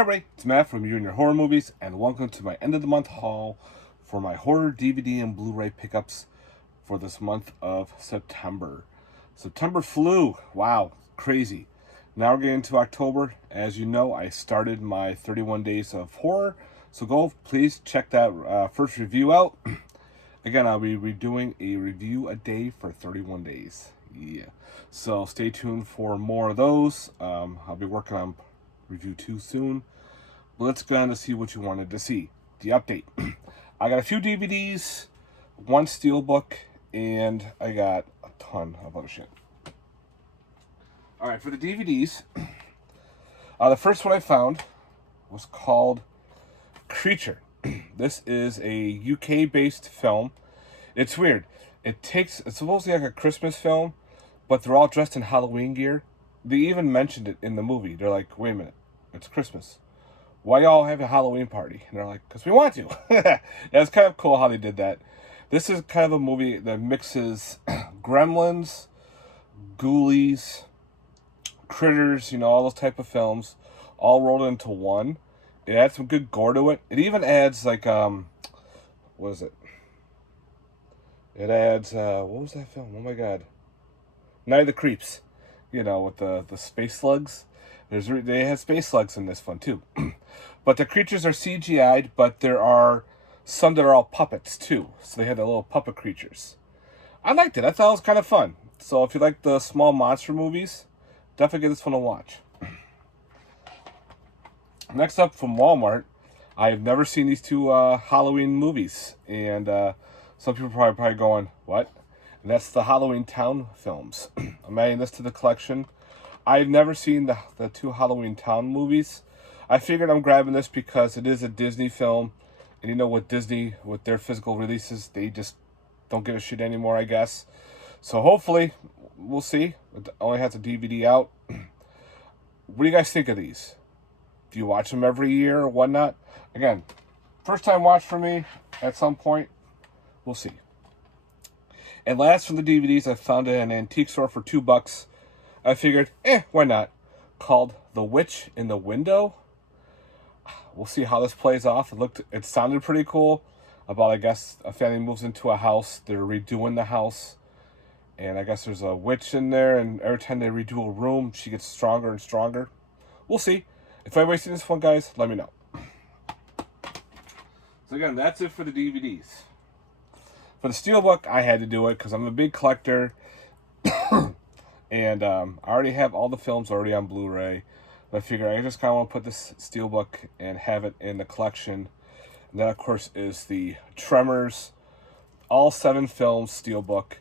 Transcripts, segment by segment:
everybody, it's Matt from You and Your Horror Movies, and welcome to my end of the month haul for my horror DVD and Blu-ray pickups for this month of September. September flew. Wow, crazy. Now we're getting into October. As you know, I started my 31 days of horror, so go please check that first review out. Again, I'll be doing a review a day for 31 days. Yeah, so stay tuned for more of those. I'll be working on review 2 soon. But let's go on to see what you wanted to see. The update. I got a few DVDs, one steelbook, and I got a ton of other shit. Alright, for the DVDs, the first one I found was called Creature. This is a UK-based film. It's weird. It's supposedly like a Christmas film, but they're all dressed in Halloween gear. They even mentioned it in the movie. They're like, wait a minute, it's Christmas. Why y'all have a Halloween party? And they're like, because we want to. Yeah, it's kind of cool how they did that. This is kind of a movie that mixes Gremlins, Ghoulies, Critters, all those type of films, all rolled into one. It adds some good gore to it. It even adds like, what is it? It adds, what was that film? Oh my god. Night of the Creeps. With the space slugs. They have space slugs in this one too. But the creatures are CGI'd, but there are some that are all puppets too. So they have the little puppet creatures. I liked it. I thought it was kind of fun. So if you like the small monster movies, definitely give this one a watch. Next up from Walmart, I have never seen these two Halloween movies. And some people are probably going, what? And that's the Halloween Town films. I'm adding this to the collection. I've never seen the two Halloween Town movies. I figured I'm grabbing this because it is a Disney film. And with Disney, with their physical releases, they just don't give a shit anymore, I guess. So hopefully, we'll see. It only has a DVD out. What do you guys think of these? Do you watch them every year or whatnot? Again, first time watch for me at some point. We'll see. And last from the DVDs, I found it at an antique store for $2. I figured, why not? Called The Witch in the Window. We'll see how this plays off. It sounded pretty cool. About, I guess, a family moves into a house. They're redoing the house. And I guess there's a witch in there. And every time they redo a room, she gets stronger and stronger. We'll see. If anybody's seen this one, guys, let me know. So again, that's it for the DVDs. For the steelbook, I had to do it because I'm a big collector. And I already have all the films already on Blu-ray. But I figured I just kind of want to put this steelbook and have it in the collection. And that, of course, is the Tremors, all 7 films steelbook.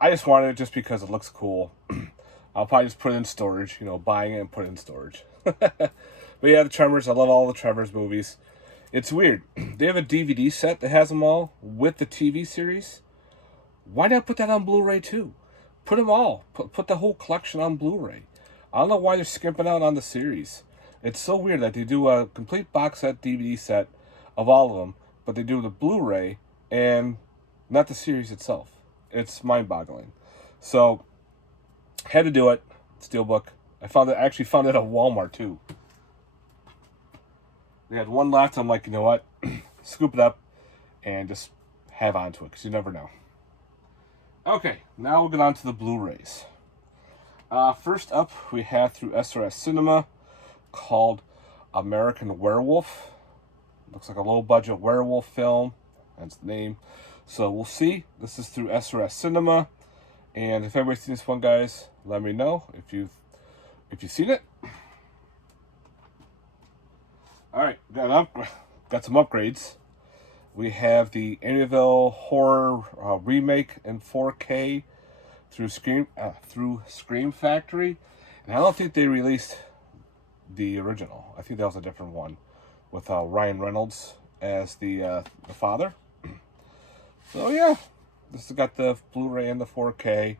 I just wanted it just because it looks cool. I'll probably just put it in storage, buying it and put it in storage. But yeah, the Tremors, I love all the Tremors movies. It's weird. They have a DVD set that has them all with the TV series. Why not put that on Blu-ray too? Put them all. Put the whole collection on Blu-ray. I don't know why they're skimping out on the series. It's so weird that they do a complete box set, DVD set of all of them, but they do the Blu-ray and not the series itself. It's mind-boggling. So, had to do it. Steelbook. I actually found it at Walmart too. They had one left. I'm like, you know what? Scoop it up and just have on to it because you never know. Okay, now we'll get on to the Blu-rays. First up, we have through SRS Cinema called American Werewolf. Looks like a low-budget werewolf film. That's the name. So we'll see. This is through SRS Cinema. And if anybody's seen this one, guys, let me know if you've seen it. Alright, got some upgrades. We have the Amityville Horror remake in 4K through Scream Factory. And I don't think they released the original. I think that was a different one with Ryan Reynolds as the father. So yeah, this has got the Blu-ray and the 4K.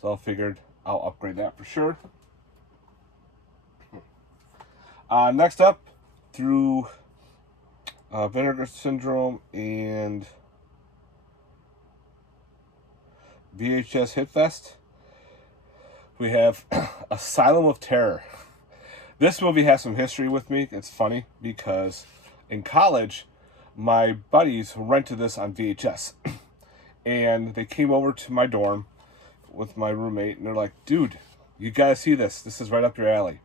So I figured I'll upgrade that for sure. Next up, through Vinegar Syndrome and VHS Hitfest, we have Asylum of Terror. This movie has some history with me. It's funny because in college, my buddies rented this on VHS. And they came over to my dorm with my roommate, and they're like, dude, you gotta see this. This is right up your alley.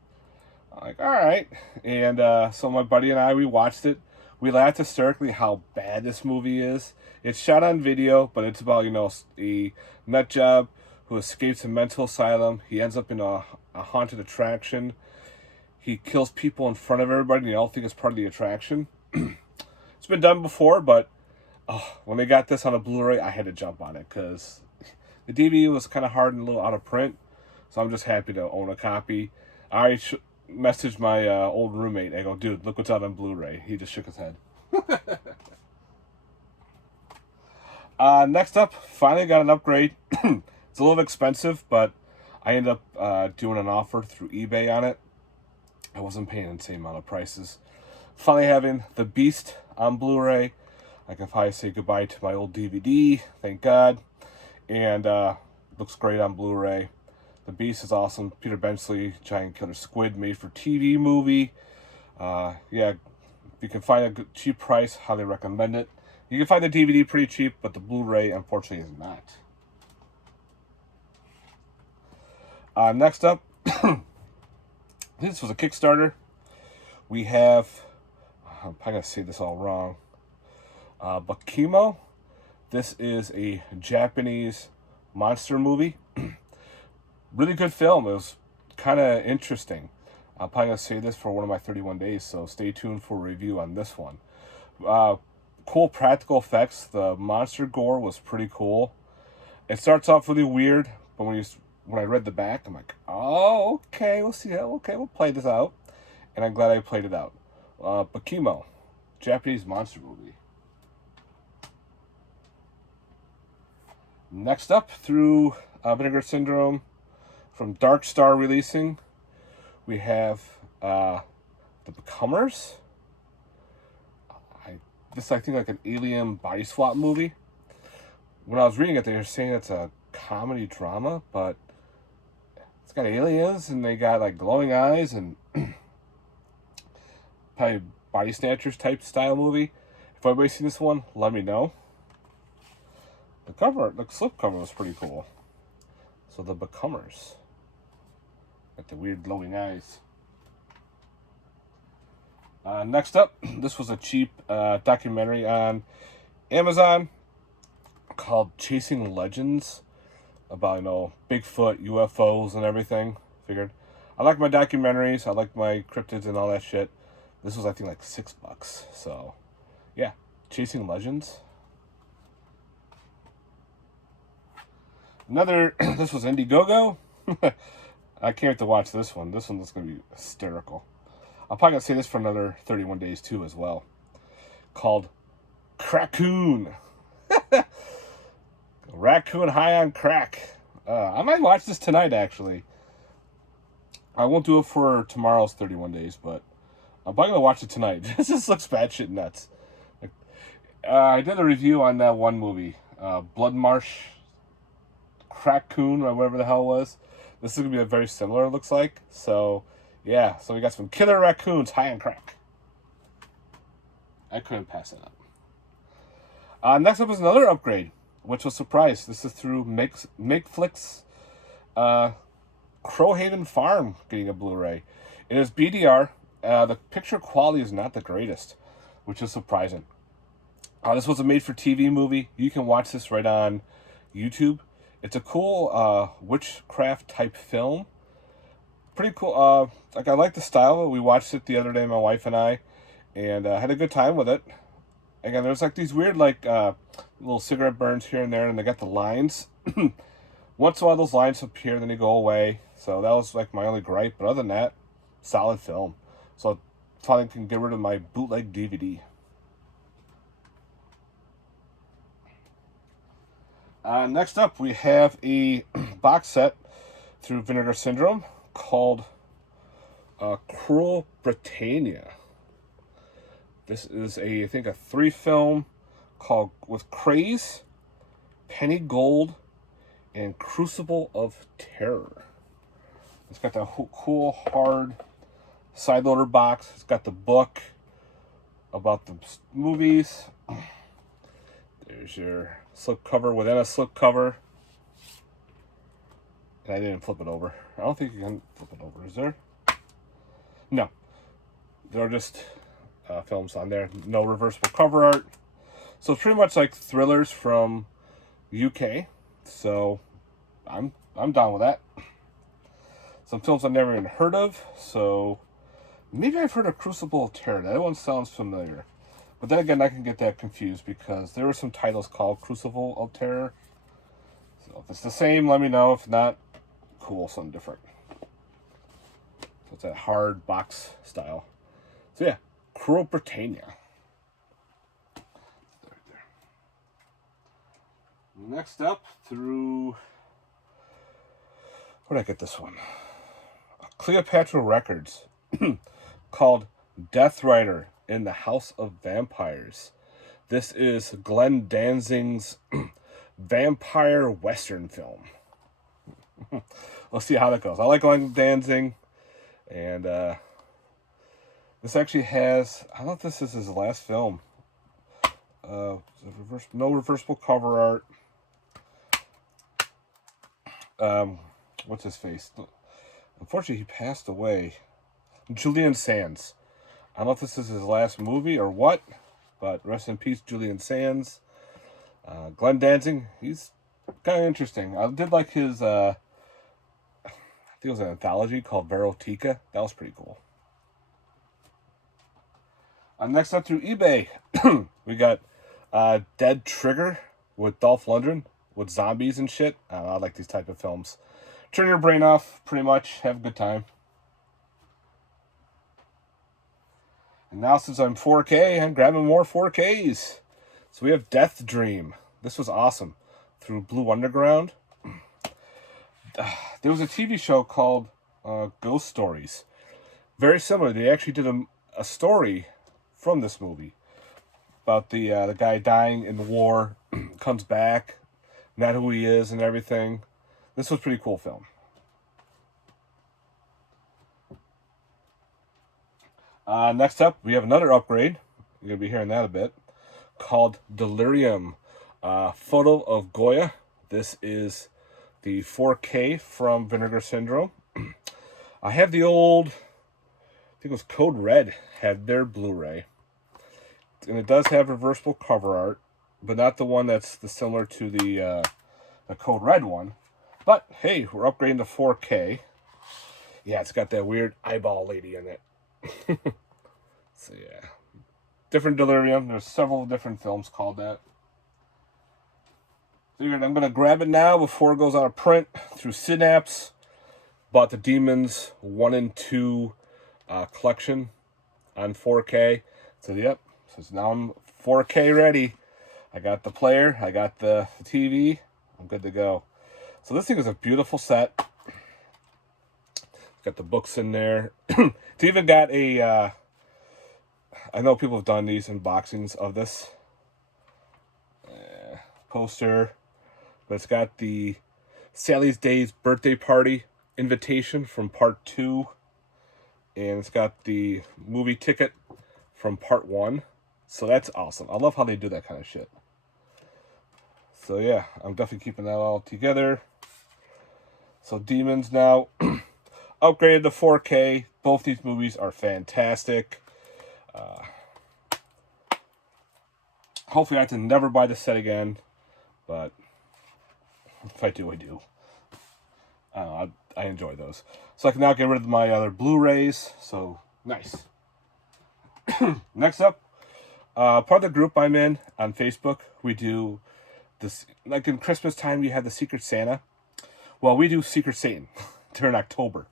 I'm like, all right. And so my buddy and I, we watched it. We laughed hysterically how bad this movie is. It's shot on video, but it's about, a nut job who escapes a mental asylum. He ends up in a haunted attraction. He kills people in front of everybody, and they all think it's part of the attraction. It's been done before, but when they got this on a Blu-ray, I had to jump on it because the DVD was kind of hard and a little out of print. So I'm just happy to own a copy. I already messaged my old roommate. I go, dude, look what's out on Blu-ray. He just shook his head. Next up, finally got an upgrade. It's a little expensive, but I ended up doing an offer through eBay on it. I wasn't paying the same amount of prices. Finally having The Beast on Blu-ray. I can finally say goodbye to my old DVD, thank God. And looks great on Blu-ray. The Beast is awesome. Peter Benchley, giant killer squid, made for TV movie. Yeah, if you can find a good, cheap price, highly recommend it. You can find the DVD pretty cheap, but the Blu-ray, unfortunately, is not. Next up, this was a Kickstarter. We have, I'm probably going to say this all wrong, Bakimo. This is a Japanese monster movie. Really good film. It was kind of interesting. I'm probably going to say this for one of my 31 days, so stay tuned for a review on this one. Cool practical effects. The monster gore was pretty cool. It starts off really weird, but when I read the back, I'm like, oh, okay, we'll see. Okay, we'll play this out. And I'm glad I played it out. Bakimo, Japanese monster movie. Next up, through Vinegar Syndrome, from Dark Star Releasing, we have The Becomers. This, I think, like an alien body swap movie. When I was reading it, they were saying it's a comedy drama, but it's got aliens, and they got, like, glowing eyes, and probably Body Snatchers type style movie. If anybody's seen this one, let me know. The slip cover was pretty cool. So The Becomers. Got the weird glowing eyes. Next up, this was a cheap documentary on Amazon called Chasing Legends, about, Bigfoot, UFOs, and everything. Figured, I like my documentaries, I like my cryptids and all that shit. This was, I think, like $6. So, yeah, Chasing Legends. This was Indiegogo. I can't wait to watch this one. This one's going to be hysterical. I'm probably going to say this for another 31 days, too, as well. Called Crackoon. Raccoon High on Crack. I might watch this tonight, actually. I won't do it for tomorrow's 31 days, but I'm probably going to watch it tonight. This just looks batshit nuts. I did a review on that one movie, Blood Marsh Crackoon, or whatever the hell it was. This is going to be a very similar, it looks like. So, yeah. So we got some killer raccoons high on crack. I couldn't pass it up. Next up is another upgrade, which was a surprise. This is through Makeflix, Crowhaven Farm getting a Blu-ray. It is BDR. The picture quality is not the greatest, which is surprising. This was a made-for-TV movie. You can watch this right on YouTube. It's a cool witchcraft type film. Pretty cool. I like the style of it. We watched it the other day, my wife and I, and had a good time with it. Again, there's like these weird little cigarette burns here and there, and they got the lines. Once in a while, those lines appear, then they go away. So that was like my only gripe. But other than that, solid film. So I finally can get rid of my bootleg DVD. Next up, we have a box set through Vinegar Syndrome called Cruel Britannia. This is I think a 3-film called with Craze, Penny Gold, and Crucible of Terror. It's got that cool hard side loader box. It's got the book about the movies. There's your slip cover within a slip cover. And I didn't flip it over. I don't think you can flip it over, is there? No. They're just films on there. No reversible cover art. So it's pretty much like thrillers from UK. So I'm down with that. Some films I've never even heard of. So maybe I've heard of Crucible of Terror. That one sounds familiar. But then again, I can get that confused because there were some titles called Crucible of Terror. So if it's the same, let me know. If not, cool, something different. So it's that hard box style. So yeah, Cruel Britannia. Next up, through... Where did I get this one? Cleopatra Records. Called Death Rider in the House of Vampires. This is Glenn Danzig's vampire western film. Let's see how that goes. I like Glenn Danzig. And this actually has... I don't know if this is his last film. No reversible cover art. What's his face? Unfortunately, he passed away. Julian Sands. I don't know if this is his last movie or what, but rest in peace, Julian Sands. Glenn Danzig, he's kind of interesting. I did like his, I think it was an anthology called Verotica. That was pretty cool. Next up through eBay, we got Dead Trigger with Dolph Lundgren with zombies and shit. I like these type of films. Turn your brain off, pretty much. Have a good time. And now, since I'm 4K, I'm grabbing more 4Ks. So we have Death Dream. This was awesome. Through Blue Underground. There was a TV show called Ghost Stories. Very similar. They actually did a story from this movie about the guy dying in the war, comes back, not who he is and everything. This was a pretty cool film. Next up, we have another upgrade. You're going to be hearing that a bit. Called Delirium. Photo of Goya. This is the 4K from Vinegar Syndrome. I have the old, I think it was Code Red, had their Blu-ray. And it does have reversible cover art, but not the one that's similar to the Code Red one. But, hey, we're upgrading to 4K. Yeah, it's got that weird eyeball lady in it. So, yeah. Different Delirium. There's several different films called that. Figured I'm going to grab it now before it goes out of print through Synapse. Bought the Demons 1 and 2 collection on 4K. So, yep. So now I'm 4K ready. I got the player. I got the TV. I'm good to go. So this thing is a beautiful set. Got the books in there. It's even got a... I know people have done these unboxings of this poster. But it's got the Sally's Days birthday party invitation from part 2. And it's got the movie ticket from part 1. So that's awesome. I love how they do that kind of shit. So yeah, I'm definitely keeping that all together. So Demons now upgraded to 4K. Both these movies are fantastic. Hopefully I have to never buy the set again. But if I do, I do. I don't know, I enjoy those. So I can now get rid of my other Blu-rays. So, nice. Next up, part of the group I'm in on Facebook, we do this, like in Christmas time, you have the Secret Santa. Well, we do Secret Satan during October,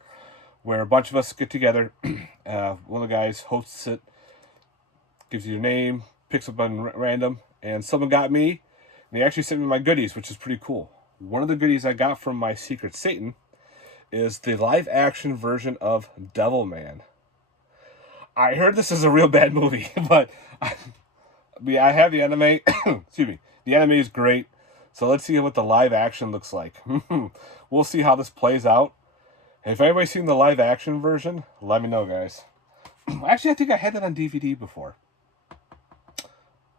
where a bunch of us get together. One of the guys hosts it, gives you your name, picks up on random, and someone got me, and they actually sent me my goodies, which is pretty cool. One of the goodies I got from my Secret Satan is the live-action version of Devilman. I heard this is a real bad movie, but I have the anime. Excuse me. The anime is great. So let's see what the live action looks like. We'll see how this plays out. If anybody's seen the live action version, let me know, guys. Actually, I think I had that on DVD before.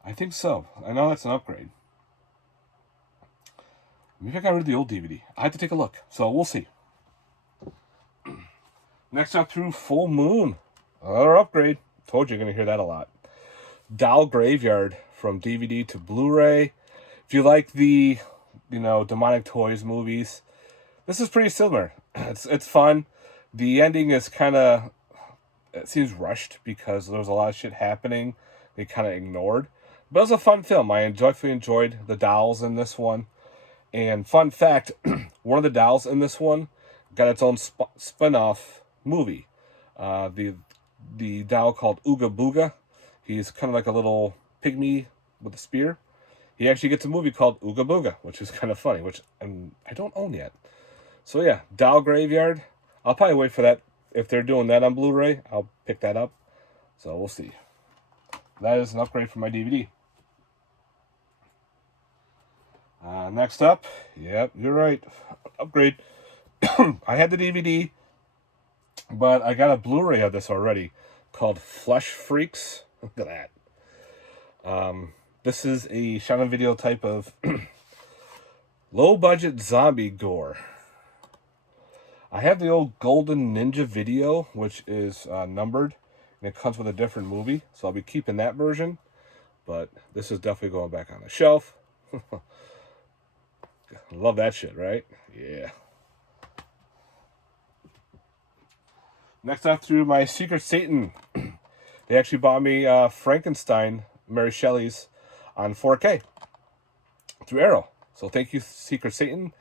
I think so. I know that's an upgrade. Maybe I got rid of the old DVD. I have to take a look. So we'll see. Next up through Full Moon. Another upgrade. Told you you're going to hear that a lot. Doll Graveyard from DVD to Blu-ray. If you like the, Demonic Toys movies, this is pretty similar. It's fun. The ending is it seems rushed because there was a lot of shit happening. They kind of ignored. But it was a fun film. I definitely enjoyed the dolls in this one. And fun fact, one of the dolls in this one got its own spin-off movie. The doll called Ooga Booga. He's kind of like a little pygmy with a spear. He actually gets a movie called Ooga Booga, which is kind of funny, which I don't own yet. So yeah, Doll Graveyard. I'll probably wait for that. If they're doing that on Blu-ray, I'll pick that up. So we'll see. That is an upgrade for my DVD. Next up, yep, you're right. Upgrade. I had the DVD, but I got a Blu-ray of this already called Flesh Freaks. Look at that. This is a shot video type of low-budget zombie gore. I have the old Golden Ninja video, which is numbered, and it comes with a different movie, so I'll be keeping that version. But this is definitely going back on the shelf. Love that shit, right? Yeah. Next up through my Secret Satan. They actually bought me Frankenstein, Mary Shelley's, on 4K through Arrow. So thank you, Secret Satan.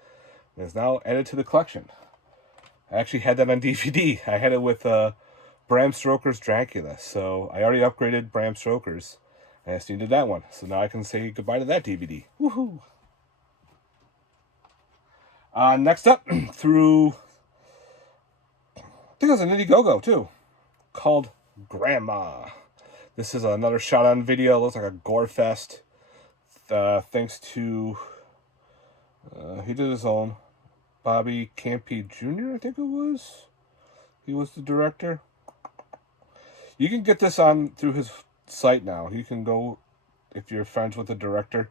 It is now added to the collection. I actually had that on DVD. I had it with Bram Stoker's Dracula. So I already upgraded Bram Stoker's. I just needed that one. So now I can say goodbye to that DVD. Woohoo! Next up, through, I think it was an Indiegogo too, called Grandma. This is another shot on video. It looks like a gore fest. Thanks to, he did his own. Bobby Campy Jr., I think it was. He was the director. You can get this on through his site now. You can go, if you're friends with the director.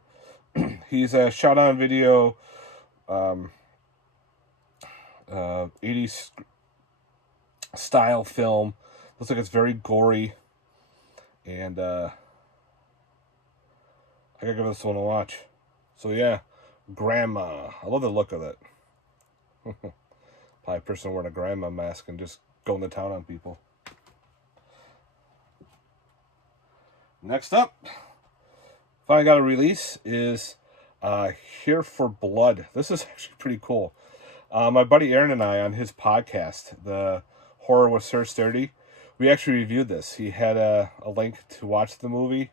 He's a shot on video, 80s style film. Looks like it's very gory. And I gotta give this one a watch. So yeah, Grandma. I love the look of it. Probably a person wearing a grandma mask and just going to town on people. Next up, finally got a release, is Here for Blood. This is actually pretty cool. My buddy Aaron and I, on his podcast, the Horror with Sir Sturdy, we actually reviewed this. He had a link to watch the movie.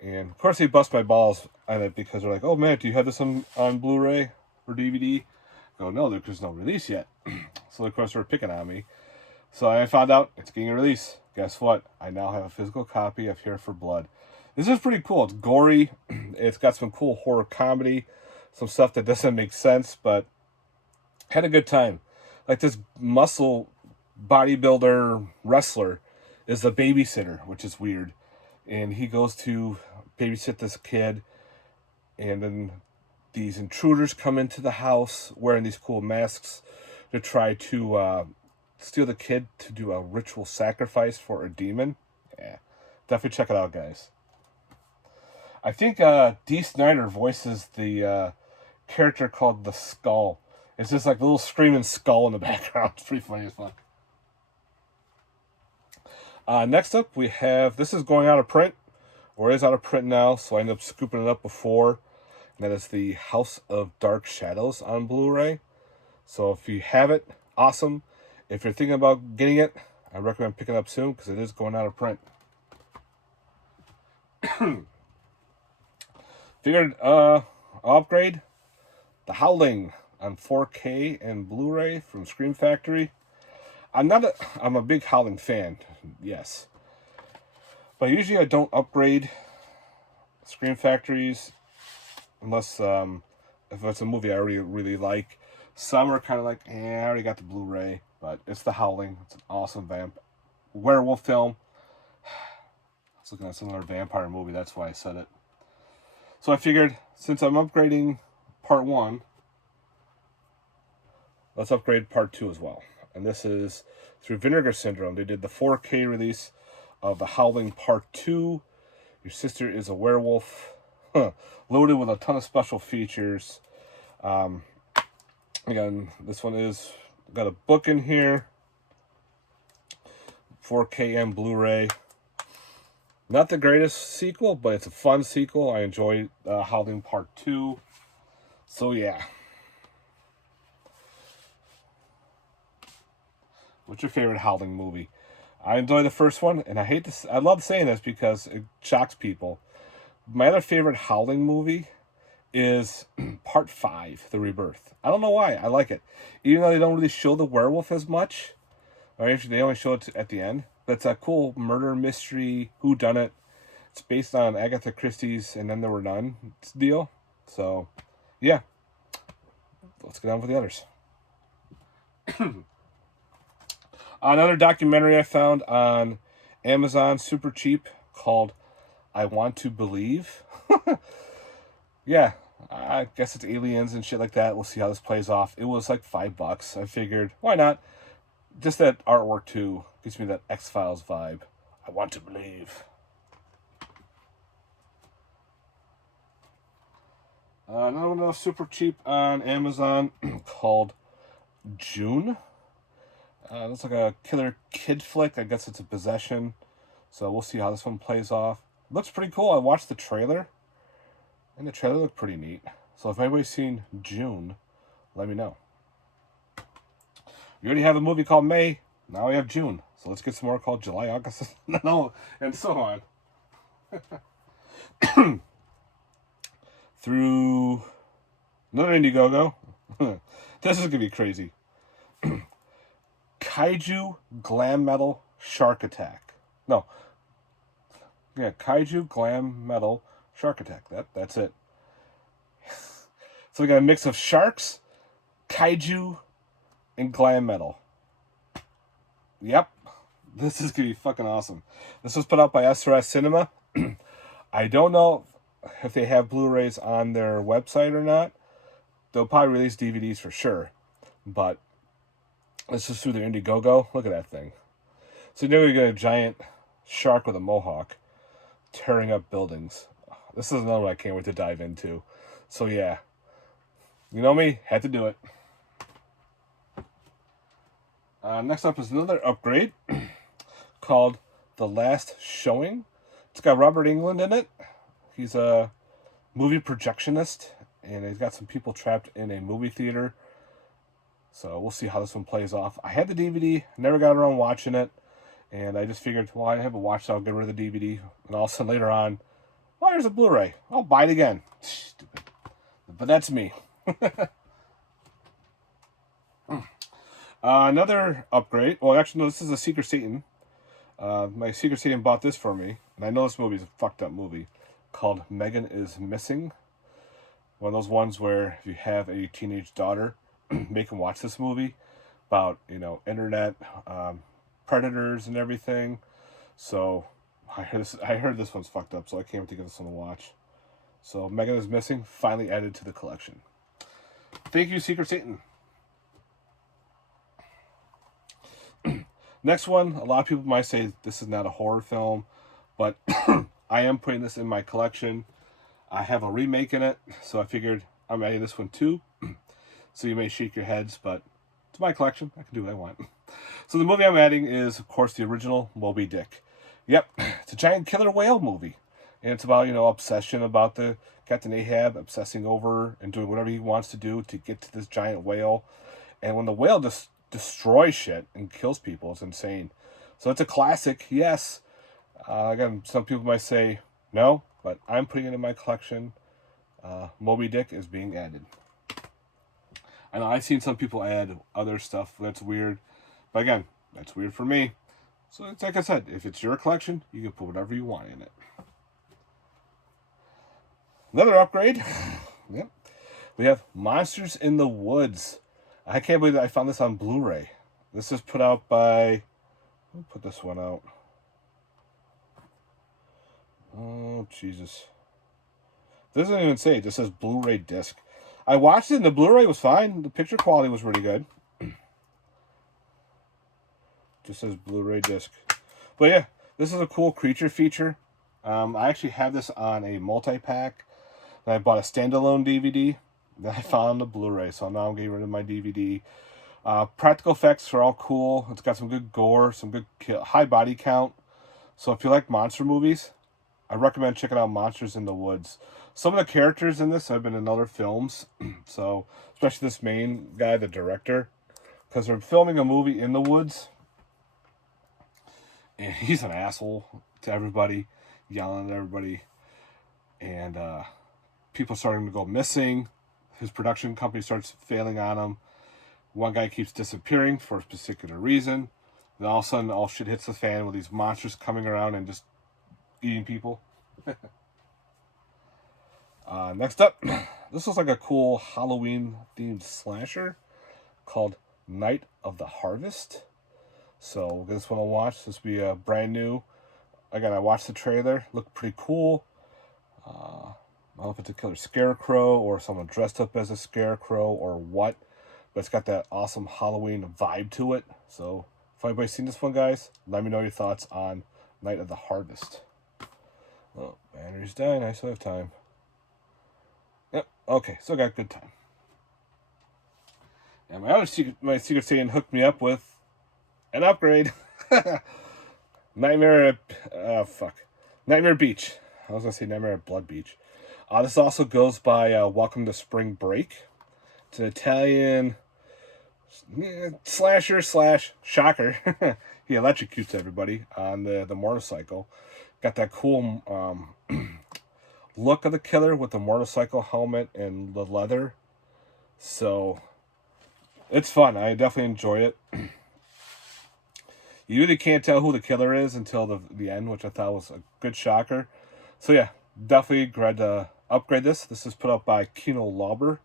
And of course he bust my balls on it because they're like, oh man, do you have this on Blu-ray or DVD? I go, no, there's no release yet. So of course they're picking on me. So I found out it's getting a release. Guess what? I now have a physical copy of Here for Blood. This is pretty cool. It's gory. It's got some cool horror comedy. Some stuff that doesn't make sense, but had a good time. Like this muscle bodybuilder wrestler is the babysitter, which is weird. And he goes to babysit this kid. And then these intruders come into the house wearing these cool masks to try to steal the kid to do a ritual sacrifice for a demon. Yeah, definitely check it out, guys. I think Dee Snider voices the character called the Skull. It's just like a little screaming skull in the background. It's pretty funny as fuck. Next up, we have, this is going out of print, or is out of print now, so I ended up scooping it up before. And that is the House of Dark Shadows on Blu-ray. So if you have it, awesome. If you're thinking about getting it, I recommend picking it up soon because it is going out of print. Figured I'll upgrade The Howling on 4K and Blu-ray from Scream Factory. I'm a big Howling fan, yes. But usually I don't upgrade Scream Factories unless if it's a movie I already really like. Some are kind of like, I already got the Blu-ray, but it's The Howling. It's an awesome vamp werewolf film. I was looking at some other vampire movie. That's why I said it. So I figured, since I'm upgrading part 1, let's upgrade part 2 as well. And this is through Vinegar Syndrome. They did the 4K release of The Howling Part 2. Your sister is a werewolf. Loaded with a ton of special features. Again, this one is got a book in here. 4K and Blu-ray. Not the greatest sequel, but it's a fun sequel. I enjoyed Howling Part 2. So yeah. What's your favorite Howling movie? I enjoy the first one, and I love saying this because it shocks people. My other favorite Howling movie is Part 5, The Rebirth. I don't know why. I like it. Even though they don't really show the werewolf as much. Or actually, they only show it at the end. But it's a cool murder mystery, whodunit. It's based on Agatha Christie's And Then There Were None deal. So, yeah. Let's get on with the others. Another documentary I found on Amazon, super cheap, called I Want to Believe. Yeah, I guess it's aliens and shit like that. We'll see how this plays off. It was like $5. I figured, why not? Just that artwork too gives me that X-Files vibe. I want to believe. Another one that was super cheap on Amazon called June. Looks like a killer kid flick. I guess it's a possession. So we'll see how this one plays off. Looks pretty cool. I watched the trailer. And the trailer looked pretty neat. So if anybody's seen June, let me know. We already have a movie called May. Now we have June. So let's get some more called July, August, no, and so on. Through another Indiegogo. This is going to be crazy. Kaiju Glam Metal Shark Attack. No. Yeah, Kaiju Glam Metal Shark Attack. That's it. So we got a mix of sharks, kaiju, and glam metal. Yep. This is going to be fucking awesome. This was put out by SRS Cinema. I don't know if they have Blu-rays on their website or not. They'll probably release DVDs for sure. But this is through their Indiegogo. Look at that thing. So now we got a giant shark with a mohawk tearing up buildings. This is another one I can't wait to dive into. So yeah. You know me, had to do it. Next up is another upgrade called The Last Showing. It's got Robert Englund in it. He's a movie projectionist, and he's got some people trapped in a movie theater. So we'll see how this one plays off. I had the DVD, never got around watching it, and I just figured, well, I haven't watched it, I'll get rid of the DVD. And all of a sudden later on, oh, there's a Blu-ray. I'll buy it again. Stupid. But that's me. Another upgrade. Well, actually, no, this is a Secret Satan. My Secret Satan bought this for me. And I know this movie is a fucked up movie called Megan is Missing. One of those ones where if you have a teenage daughter, make them watch this movie about, internet predators and everything. So I heard this one's fucked up, so I can't wait to give this one a watch. So Megan is Missing, finally added to the collection. Thank you, Secret Satan. Next one, a lot of people might say this is not a horror film, but I am putting this in my collection. I have a remake in it, so I figured I'm adding this one too. So you may shake your heads, but it's my collection. I can do what I want. So the movie I'm adding is, of course, the original Moby Dick. Yep, it's a giant killer whale movie. And it's about, obsession about the Captain Ahab obsessing over and doing whatever he wants to do to get to this giant whale. And when the whale just destroys shit and kills people, it's insane. So it's a classic, yes. Again, some people might say no, but I'm putting it in my collection. Moby Dick is being added. I know I've seen some people add other stuff that's weird. But again, that's weird for me. So it's like I said, if it's your collection, you can put whatever you want in it. Another upgrade. Yep. We have Monsters in the Woods. I can't believe that I found this on Blu-ray. This is put out by We'll put this one out. Oh, Jesus. This doesn't even say. It just says Blu-ray disc. I watched it and the Blu-ray was fine. The picture quality was really good. Just says Blu-ray disc. But yeah, this is a cool creature feature. I actually have this on a multi-pack. And I bought a standalone DVD. Then I found the Blu-ray. So now I'm getting rid of my DVD. Practical effects are all cool. It's got some good gore, some good high body count. So if you like monster movies, I recommend checking out Monsters in the Woods. Some of the characters in this have been in other films. So, especially this main guy, the director. Because they're filming a movie in the woods. And he's an asshole to everybody. Yelling at everybody. And people starting to go missing. His production company starts failing on him. One guy keeps disappearing for a particular reason. Then all of a sudden, all shit hits the fan with these monsters coming around and just eating people. Next up, this looks like a cool Halloween-themed slasher called Night of the Harvest. So we'll get this one to watch. This will be a brand new. Again, I watched the trailer. Looked pretty cool. I don't know if it's a killer scarecrow or someone dressed up as a scarecrow or what. But it's got that awesome Halloween vibe to it. So if anybody's seen this one, guys, let me know your thoughts on Night of the Harvest. Oh, battery's dying. I still have time. Yep. Okay, still got good time. And my Secret Saiyan hooked me up with an upgrade. Nightmare Beach. I was gonna say Nightmare at Blood Beach. This also goes by Welcome to Spring Break. It's an Italian slasher / shocker. He electrocutes everybody on the motorcycle. Got that cool look of the killer with the motorcycle helmet and the leather. So it's fun. I definitely enjoy it. You really can't tell who the killer is until the end, which I thought was a good shocker. So yeah, definitely glad to upgrade this. This is put up by Kino Lauber.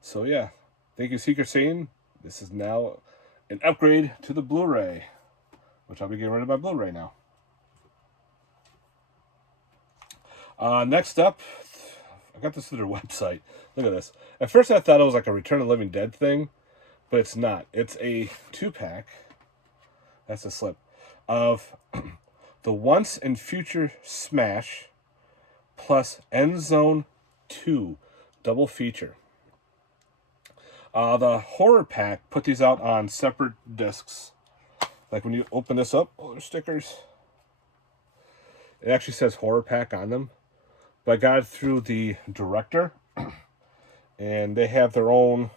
So yeah, thank you, Secret Saiyan. This is now an upgrade to the Blu-ray, which I'll be getting rid of my Blu-ray now. Next up, I got this through their website. Look at this. At first I thought it was like a Return of the Living Dead thing, but it's not. It's a 2-pack. That's a slip. Of the Once and Future Smash plus End Zone 2 double feature. The horror pack put these out on separate discs. Like when you open this up, oh, there's stickers. It actually says horror pack on them. But I got it through the director. And they have their own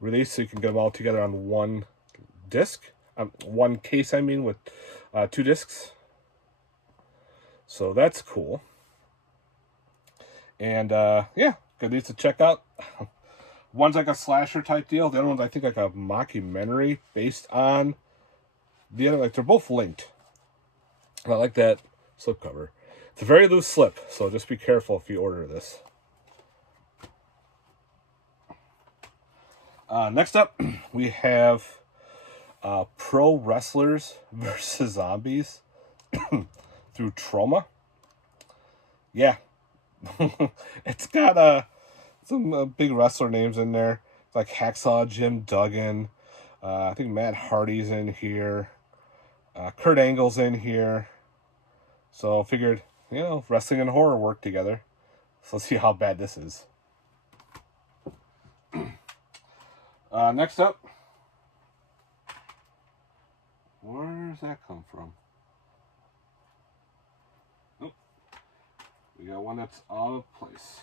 release, so you can get them all together on one disc. One case, I mean, with 2 discs. So that's cool. And yeah, good these to check out. One's like a slasher type deal. The other one's, I think, like a mockumentary based on the other. Like, they're both linked. And I like that slipcover. It's a very loose slip, so just be careful if you order this. Next up, we have Pro Wrestlers versus Zombies through Trauma. Yeah. It's got some big wrestler names in there. It's like Hacksaw Jim Duggan. I think Matt Hardy's in here. Kurt Angle's in here. So I figured, wrestling and horror work together. So let's see how bad this is. Next up. Where does that come from? Nope. We got one that's out of place.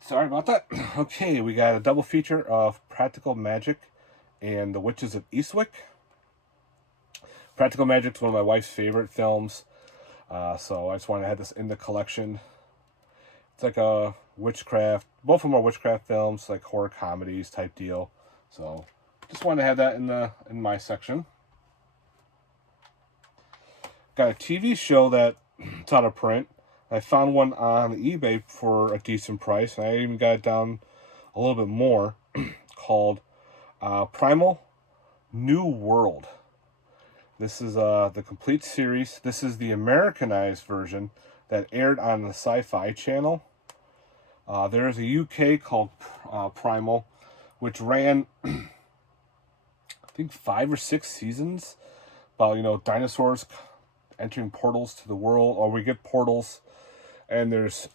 Sorry about that. Okay, we got a double feature of Practical Magic and The Witches of Eastwick. Practical Magic's one of my wife's favorite films. So I just wanted to have this in the collection. It's like a witchcraft. Both of them are witchcraft films, like horror comedies type deal. So just wanted to have that in my section. Got a TV show that it's out of print. I found one on eBay for a decent price. And I even got it down a little bit more called Primal New World. This is the complete series. This is the Americanized version that aired on the Sci-Fi Channel. There's a UK called Primal, which ran, I think, 5 or 6 seasons about, dinosaurs entering portals to the world, or we get portals, and there's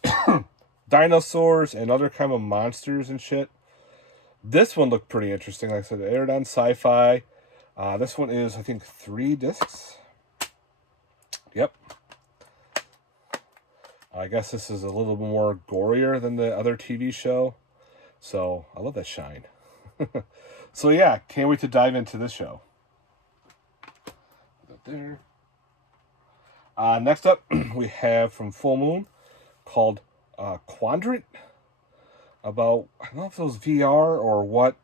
dinosaurs and other kind of monsters and shit. This one looked pretty interesting. Like I said, it aired on Sci-Fi. This one is, I think, 3 discs. Yep. I guess this is a little bit more gorier than the other TV show. So, I love that shine. So, yeah, can't wait to dive into this show. There. Next up, we have from Full Moon called Quadrant. About, I don't know if it was VR or what,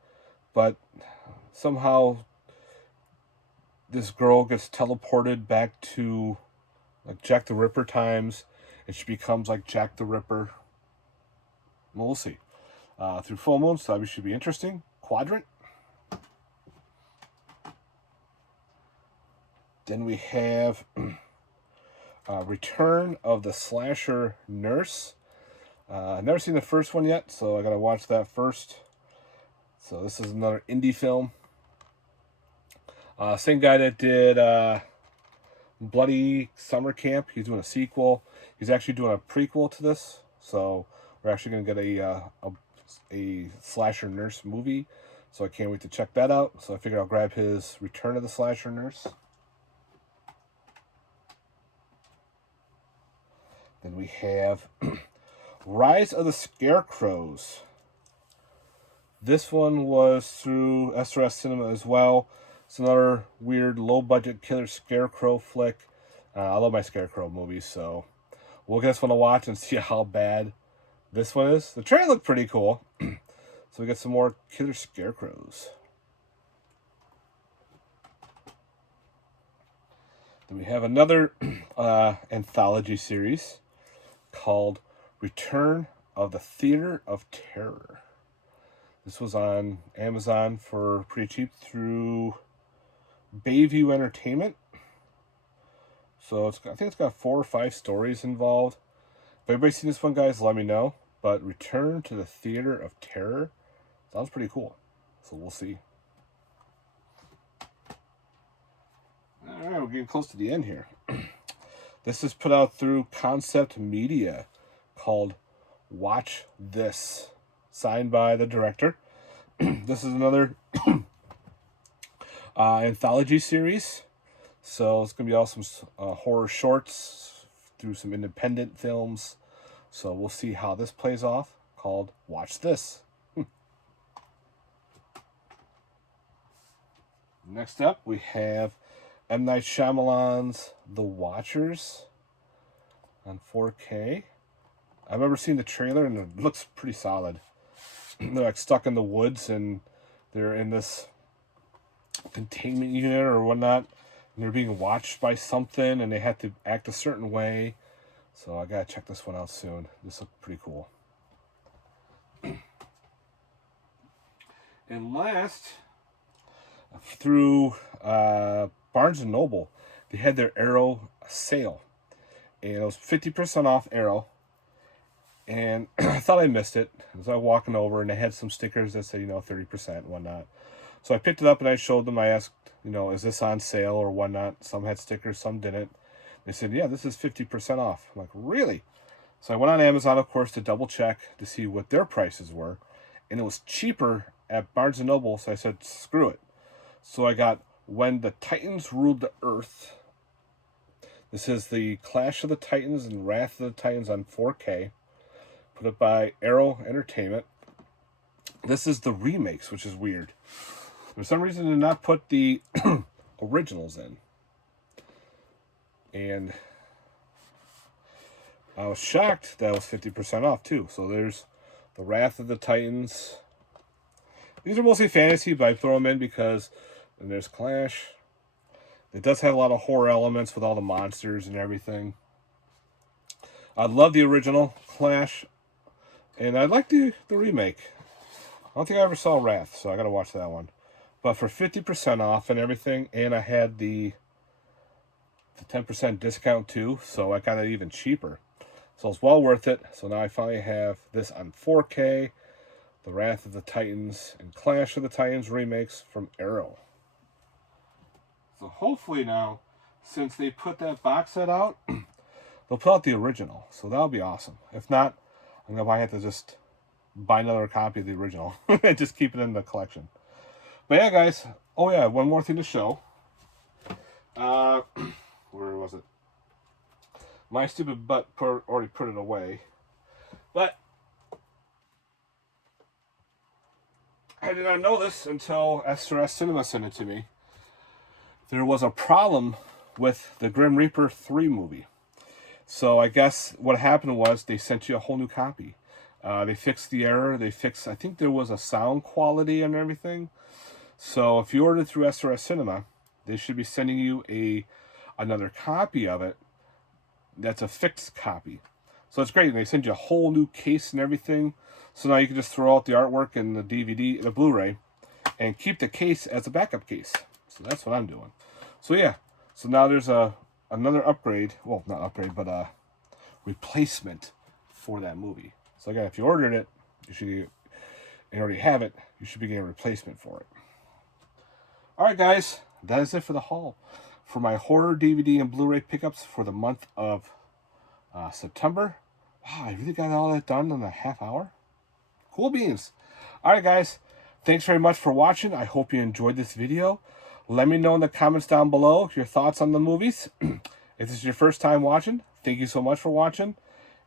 but somehow this girl gets teleported back to like Jack the Ripper times, and she becomes like Jack the Ripper. We'll see. Through Full Moon, so that should be interesting. Quadrant. Then we have Return of the Slasher Nurse. I've never seen the first one yet, so I gotta watch that first. So this is another indie film. Same guy that did Bloody Summer Camp. He's doing a sequel. He's actually doing a prequel to this. So we're actually gonna get a slasher nurse movie. So I can't wait to check that out. So I figured I'll grab his Return of the Slasher Nurse. Then we have Rise of the Scarecrows. This one was through SRS Cinema as well. It's another weird, low-budget killer scarecrow flick. I love my scarecrow movies, so we'll get this one to watch and see how bad this one is. The trailer looked pretty cool. So we get some more killer scarecrows. Then we have another anthology series called Return of the Theater of Terror. This was on Amazon for pretty cheap through Bayview Entertainment. So I think it's got 4 or 5 stories involved. If everybody's seen this one, guys, let me know. But Return to the Theater of Terror sounds pretty cool. So we'll see. Alright, we're getting close to the end here. This is put out through Concept Media called Watch This, signed by the director. This is another anthology series. So it's going to be also some horror shorts through some independent films. So we'll see how this plays off, called Watch This. Next up, we have M. Night Shyamalan's The Watchers on 4K. I remember seeing the trailer and it looks pretty solid. They're like stuck in the woods and they're in this containment unit or whatnot. And they're being watched by something and they have to act a certain way. So I gotta check this one out soon. This looks pretty cool. And last, through Barnes & Noble, they had their Arrow sale. And it was 50% off Arrow. And I thought I missed it. I was walking over and they had some stickers that said, 30% and whatnot. So I picked it up and I showed them. I asked, is this on sale or whatnot? Some had stickers, some didn't. They said, yeah, this is 50% off. I'm like, really? So I went on Amazon, of course, to double check to see what their prices were. And it was cheaper at Barnes & Noble, so I said, screw it. So I got When the Titans Ruled the Earth. This is the Clash of the Titans and Wrath of the Titans on 4K. Put up by Arrow Entertainment. This is the remakes, which is weird. For some reason, they did not put the originals in. And I was shocked that it was 50% off, too. So there's the Wrath of the Titans. These are mostly fantasy, but I throw them in because and there's Clash. It does have a lot of horror elements with all the monsters and everything. I love the original Clash. And I like the remake. don't think I ever saw Wrath, so I gotta watch that one. But for 50% off and everything, and I had the 10% discount too, so I got it even cheaper. So it's well worth it. So now I finally have this on 4K, the Wrath of the Titans and Clash of the Titans remakes from Arrow. So hopefully now, since they put that box set out, they'll put out the original. So that'll be awesome. If not, I'm going to have to just buy another copy of the original and just keep it in the collection. But yeah, guys. Oh yeah, one more thing to show. Where was it? My stupid butt already put it away. But I did not know this until SRS Cinema sent it to me. There was a problem with the Grim Reaper 3 movie. So I guess what happened was they sent you a whole new copy. They fixed the error. They fixed, I think there was a sound quality and everything. So if you order through SRS Cinema, they should be sending you another copy of it that's a fixed copy. So it's great. And they send you a whole new case and everything. So now you can just throw out the artwork and the DVD, the Blu-ray, and keep the case as a backup case. So that's what I'm doing. So yeah. So now there's another upgrade. Well, not upgrade, but a replacement for that movie. So again, if you ordered it, and already have it, you should be getting a replacement for it. Alright guys, that is it for the haul. For my horror DVD and Blu-ray pickups for the month of September. Wow, I really got all that done in a half hour. Cool beans. Alright guys, thanks very much for watching. I hope you enjoyed this video. Let me know in the comments down below your thoughts on the movies. If this is your first time watching, thank you so much for watching.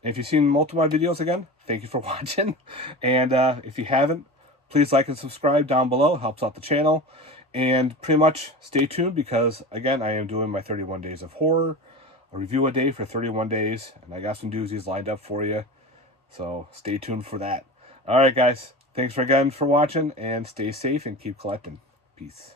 And if you've seen multiple of my videos again, thank you for watching. And if you haven't, please like and subscribe down below. It helps out the channel. And pretty much stay tuned because, again, I am doing my 31 days of horror. A review a day for 31 days. And I got some doozies lined up for you. So stay tuned for that. Alright, guys. Thanks again for watching. And stay safe and keep collecting. Peace.